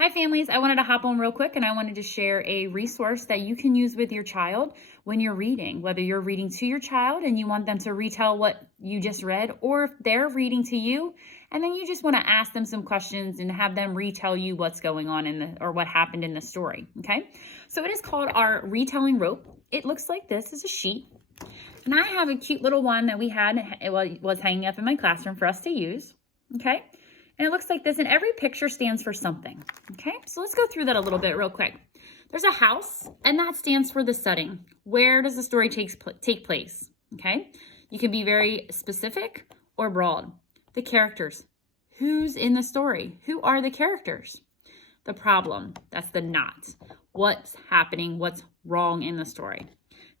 Hi families, I wanted to hop on real quick and I wanted to share a resource that you can use with your child when you're reading, whether you're reading to your child and you want them to retell what you just read, or if they're reading to you and then you just want to ask them some questions and have them retell you what's going on or what happened in the story, okay? So it is called our retelling rope. It looks like this is a sheet. And I have a cute little one that we had, it was hanging up in my classroom for us to use, okay? And it looks like this, and every picture stands for something, okay? So let's go through that a little bit real quick. There's a house, and that stands for the setting. Where does the story take place, okay? You can be very specific or broad. The characters. Who's in the story? Who are the characters? The problem, that's the not. What's happening, what's wrong in the story.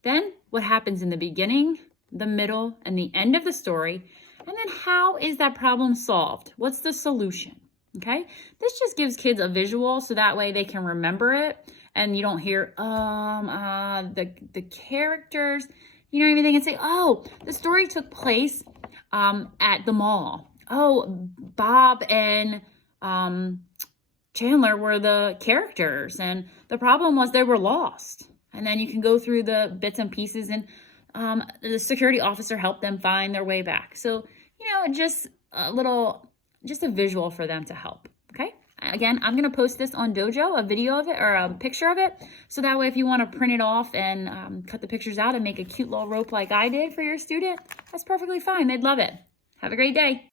Then what happens in the beginning, the middle, and the end of the story. And then how is that problem solved? What's the solution? Okay, this just gives kids a visual so that way they can remember it and you don't hear the characters, you know, everything, and say, oh, the story took place at the mall. Oh, Bob and Chandler were the characters and the problem was they were lost. And then you can go through the bits and pieces and the security officer helped them find their way back. So, you know, just a visual for them to help, okay? Again, I'm going to post this on Dojo, a video of it or a picture of it. So that way, if you want to print it off and cut the pictures out and make a cute little rope like I did for your student, that's perfectly fine. They'd love it. Have a great day.